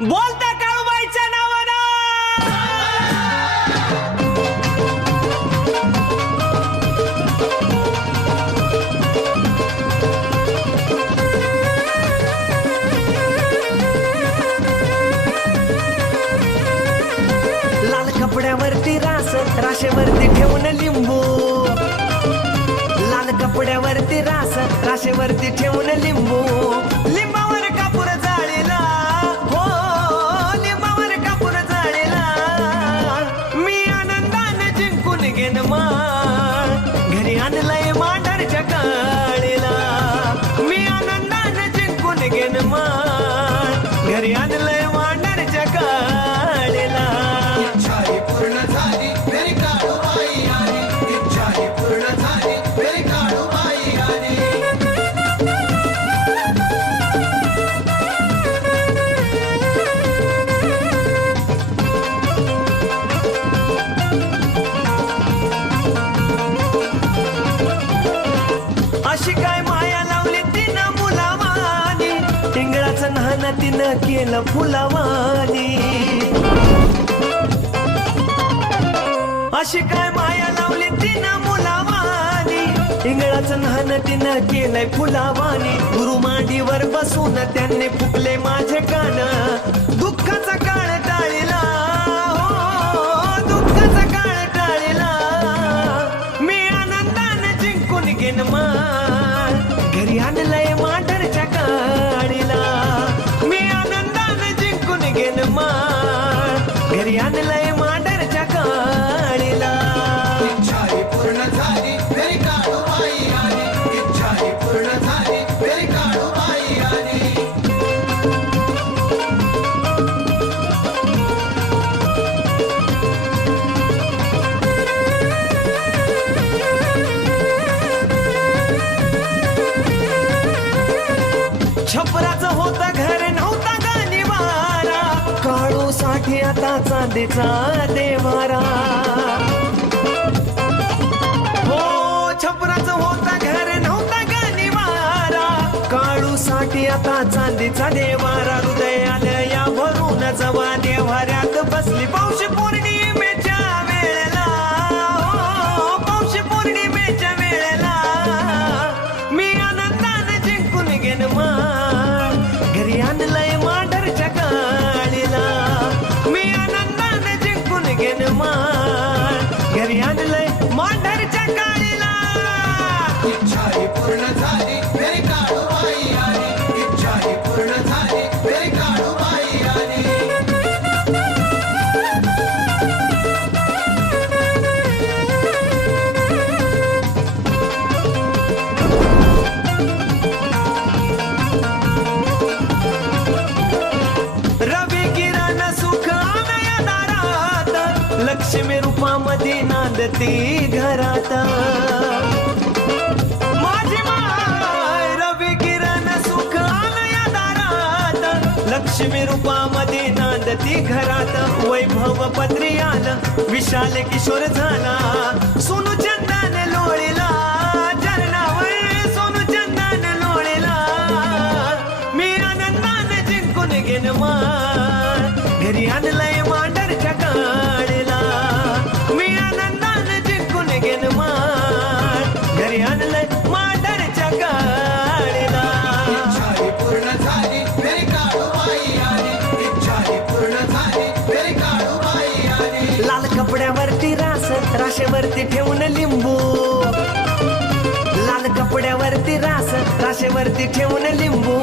बोलता काळूबाईच्या नावानं लाल कपड्यावरती राशेवरती ठेवून लिंबू, लाल कपड्यावरती राशेवरती ठेवून लिंबू, लिंबावर कापूर जाळीला, हो लिंबावर कापूर जाळीला, मी आनंदाने जिंकून घेन माळ, घरी आणलंय मांढरच्या काळीला, मी आनंदाने जिंकून घेन माळ, घरी आणलंय मांढरच्या काळीला. इच्छाही पूर्ण झाली मेरी काळूबाई आली, इच्छाही पूर्ण झाली मेरी काळूबाई आली. अशी काय माया लावली तिनं मुलावानी, टिंगळाचं नहान तिनं केलं फुलावानी. अशी काय माया लावली तिनं मुलावानी, टिंगळाचं नहान तिनं केलंय फुलावानी. गुरु मांडीवर बसून त्यांनी फुकले माझे कान, दुःखाचा काळ टाळीला, हो दुःखाचा काळ टाळीला, मी आनंदाने जिंकून घेन माळ, घरी आणलंय मांढरच्या काळीला, मी आनंदाने जिंकून घेन माळ, घरी आणलंय मांढरच्या काळीला. इच्छाही पूर्ण झाली मेरी काळूबाई आली, इच्छाही पूर्ण झाली मेरी काळूबाई आली. छपराचं होता घर नव्हता गाणीवारा, काळू साठी आता चांदीचा देवारा. हो छपराचं होता घर नव्हता गाणीवारा, काळू साठी आता चांदीचा देवारा. हृदयाला या भरून जवा देवाऱ्यात बसली पौष पौर्णिमेच्या वेळेला, हो पौष पौर्णिमेच्या वेळेला, मी आनंदाने जिंकून घेन माळ, घरी आणलंय मांढरच्या काळीला, मी आनंदाने जिंकून घेन माळ, घरी आणलंय मांढरच्या काळीला. इच्छाही पूर्ण झाली मेरी काळूबाई आली, इच्छाही पूर्ण झाली मेरी काळूबाई आली. रवी किरण सुख आणया दारात, लक्ष्मी रूपामध्ये नांदती घरात. माझी माय रवी किरण सुख आणया दारात, लक्ष्मी रूपामध्ये नांदती घरात. वैभव पत्री आलं, विशाल किशोर झाला, सोनू चंदन लोळीला, चरणावर सोनू चंदन लोळीला, मी आनंदाने जिंकून घेन माळ, घरी आणलंय मांढरच्या काळीला, मी आनंदाने जिंकून घेन माळ, घरी आणलंय मांढरच्या काळीला. इच्छाही पूर्ण झाली मेरी काळूबाई आली, इच्छाही पूर्ण झाली मेरी काळूबाई आली. लाल कपड्यावरती राशेवरती ठेवून लिंबू, लाल कपड्यावरती राशेवरती ठेवून लिंबू,